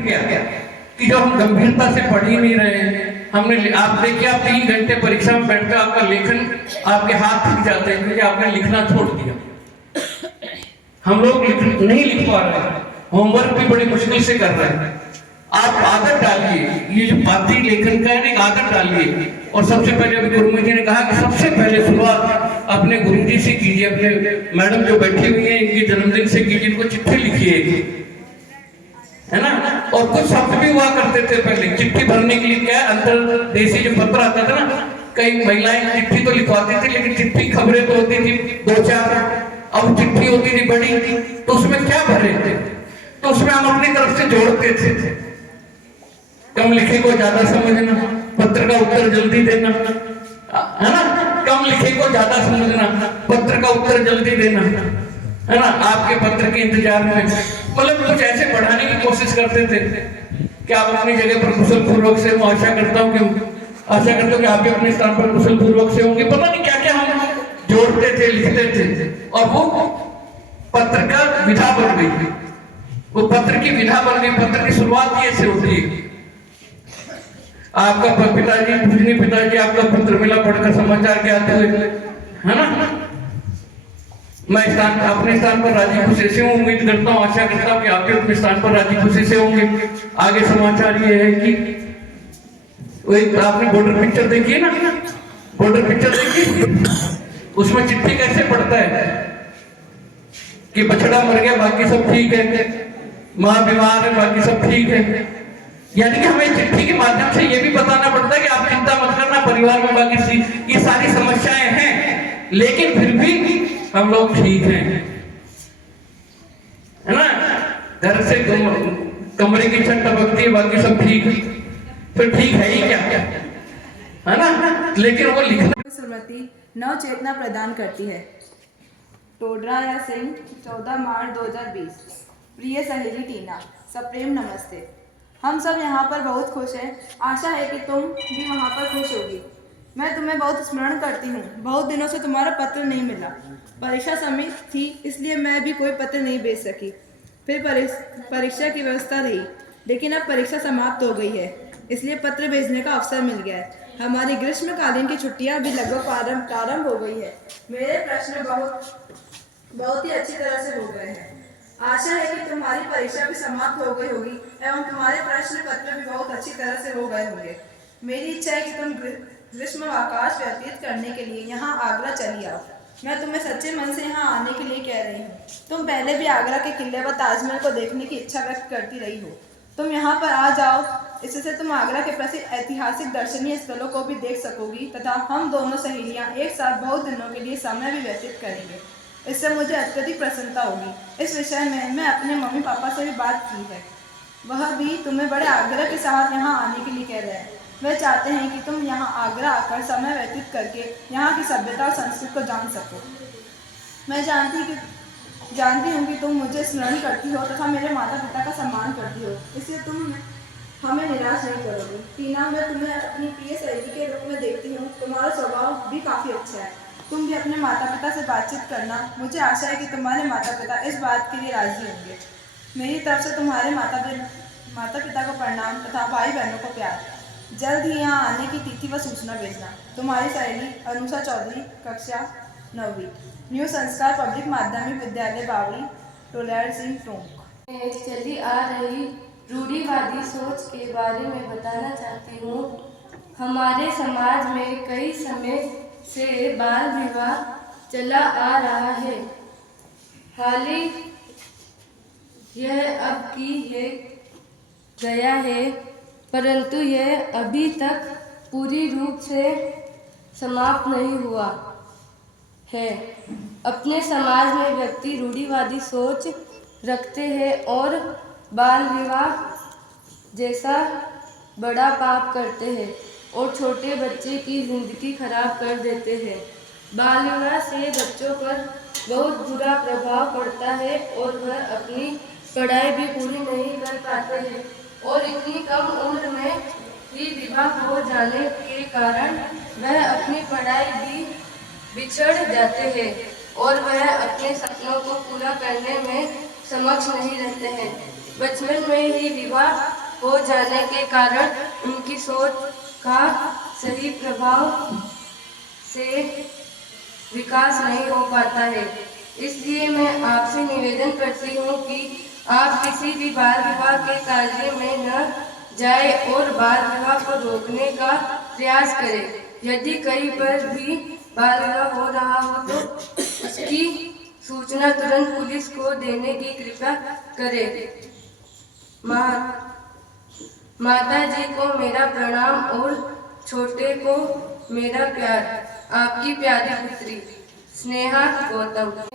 गया कि जो हम गंभीरता से पढ़ ही नहीं रहे हैं। हमने आप देखिए, आप 3 घंटे परीक्षा में बैठकर आपका लेखन, आपके हाथ थक जाते हैं क्योंकि आपने लिखना छोड़ दिया। हम लोग नहीं लिख पा रहे हैं, होमवर्क भी बड़ी मुश्किल से कर रहे हैं। आप आदत डालिए, ये जो पात्री लेखन का है ना, आदत डालिए। और सबसे पहले अभी गुरुजी जी ने कहा कि सबसे पहले शुरुआत अपने गुरुजी से कीजिए, अपने मैडम जो बैठी हुई है इनके जन्मदिन से कीजिए, इनको चिट्ठी लिखिए, है ना। और कुछ शब्द भी हुआ करते थे पहले चिट्ठी भरने के लिए, क्या अंतरदेशी जो पत्र आता था ना, कई महिलाएं चिट्ठी तो लिखवाती थी लेकिन चिट्ठी खबरें तो होती थी 2-4, अब चिट्ठी होती थी बड़ी, तो उसमें क्या भरे थे, तो उसमें हम अपनी तरफ से जोड़ते थे, कम लिखे को ज्यादा समझना, पत्र का उत्तर जल्दी देना, है ना। कम लिखे को ज्यादा समझना, पत्र का उत्तर जल्दी देना, है ना। आपके पत्र के इंतजार में, मतलब कुछ ऐसे बढ़ाने की कोशिश करते थे कि आप अपनी जगह पर कुशल पूर्वक से, मैं आशा करता हूँ कि आप भी अपने स्थान पर कुशल पूर्वक से होंगे। पता नहीं क्या क्या हम जोड़ते थे, लिखते थे, और वो पत्र का विधा बन गई, वो पत्र की विधा बन गई। पत्र की शुरुआत ऐसे होती है, आपका पिताजी, पूजनीय पिताजी, आपका पत्र मिला, पढ़कर समाचार के आते हुए, है ना। मैं अपने स्थान पर राजी खुशी से हूँ, उम्मीद करता हूँ, आशा करता हूँ कि आप भी अपने स्थान पर राजी खुशी से होंगे। आगे समाचार ये है कि आपने बॉर्डर पिक्चर देखी है ना, बॉर्डर पिक्चर देखी, उसमें चिट्ठी कैसे पढ़ता है कि बछड़ा मर गया, बाकी सब ठीक है, माँ बीमार है, बाकी सब ठीक है। यानी कि हमें चिट्ठी के माध्यम से ये भी बताना पड़ता है कि आप चिंता मत करना, परिवार में बाकी ये सारी समस्याएं हैं, लेकिन फिर भी हम लोग ठीक हैं, है ना। घर से कमरे की छत टपकती है, बाकी सब ठीक है, तो ठीक है ही क्या, है ना। लेकिन वो लिखना स्मृति नव चेतना प्रदान करती है। टोडरा सिंह, 14 मार्च 2020। प्रिय सहेली टीना, सप्रेम नमस्ते। हम सब यहाँ पर बहुत खुश हैं। आशा है कि तुम भी वहाँ पर खुश होगी। मैं तुम्हें बहुत स्मरण करती हूँ। बहुत दिनों से तुम्हारा पत्र नहीं मिला। परीक्षा समय थी इसलिए मैं भी कोई पत्र नहीं भेज सकी। फिर परीक्षा की व्यवस्था रही, लेकिन अब परीक्षा समाप्त हो गई है, इसलिए पत्र भेजने का अवसर मिल गया है। हमारी ग्रीष्मकालीन की छुट्टियाँ भी लगभग प्रारंभ हो गई है। मेरे प्रश्न बहुत ही अच्छी तरह से हो गए हैं। आशा है कि तुम्हारी परीक्षा भी समाप्त हो गई होगी एवं तुम्हारे प्रश्न पत्र भी बहुत अच्छी तरह से हो गए होंगे। मेरी इच्छा है कि तुम ग्रीष्मावकाश व्यतीत करने के लिए यहाँ आगरा चली आओ। मैं तुम्हें सच्चे मन से यहाँ आने के लिए कह रही हूँ। तुम पहले भी आगरा के किले व ताजमहल को देखने की इच्छा व्यक्त करती रही हो। तुम यहाँ पर आ जाओ, इससे तुम आगरा के प्रसिद्ध ऐतिहासिक दर्शनीय स्थलों को भी देख सकोगी तथा हम दोनों सहेलियाँ एक साथ बहुत दिनों के लिए समय भी व्यतीत करेंगे। इससे मुझे अत्यधिक प्रसन्नता होगी। इस विषय में मैं अपने मम्मी पापा से भी बात की है, वह भी तुम्हें बड़े आग्रह के साथ यहाँ आने के लिए कह रहे हैं। वे चाहते हैं कि तुम यहाँ आगरा आकर समय व्यतीत करके यहाँ की सभ्यता और संस्कृति को जान सको। मैं जानती हूँ कि तुम मुझे स्मरण करती हो तथा मेरे माता पिता का सम्मान करती हो, इसलिए तुम हमें निराश नहीं करोगी। टीना, मैं तुम्हें अपनी प्रिय सहेली के रूप में देखती हूँ। तुम्हारा स्वभाव भी काफ़ी अच्छा है। तुम भी अपने माता पिता से बातचीत करना। मुझे आशा है कि तुम्हारे माता पिता इस बात के लिए राजी होंगे। मेरी तरफ से तुम्हारे माता पिता को प्रणाम तथा भाई बहनों को प्यार। जल्द ही यहाँ आने की तिथि व सूचना भेजना। तुम्हारी सहेली अनुषा चौधरी, कक्षा 9वीं, न्यू संस्कार पब्लिक माध्यमिक विद्यालय बावड़ी, टोलैर सिंह टोंक। चली आ रही रूढ़िवादी सोच के बारे में बताना चाहती हूँ। हमारे समाज में कई समय से बाल विवाह चला आ रहा है। हाल ही यह अब की है गया है, परंतु यह अभी तक पूरी रूप से समाप्त नहीं हुआ है। अपने समाज में व्यक्ति रूढ़िवादी सोच रखते हैं और बाल विवाह जैसा बड़ा पाप करते हैं और छोटे बच्चे की जिंदगी खराब कर देते हैं। बाल विवाह से बच्चों पर बहुत बुरा प्रभाव पड़ता है और वह अपनी पढ़ाई भी पूरी नहीं कर पाते हैं और इतनी कम उम्र में ही विवाह हो जाने के कारण वह अपनी पढ़ाई भी बिछड़ जाते हैं और वह अपने सपनों को पूरा करने में समक्ष नहीं रहते हैं। बचपन में ही विवाह हो जाने के कारण उनकी सोच का सही प्रभाव से विकास नहीं हो पाता है। इसलिए मैं आपसे निवेदन करती हूँ कि आप किसी भी बाल विवाह के कार्य में न जाए और बाल विवाह को रोकने का प्रयास करें। यदि कहीं पर भी बाल विवाह हो रहा हो तो उसकी सूचना तुरंत पुलिस को देने की कृपा करें। माता जी को मेरा प्रणाम और छोटे को मेरा प्यार। आपकी प्यारी पुत्री स्नेहा गौतम।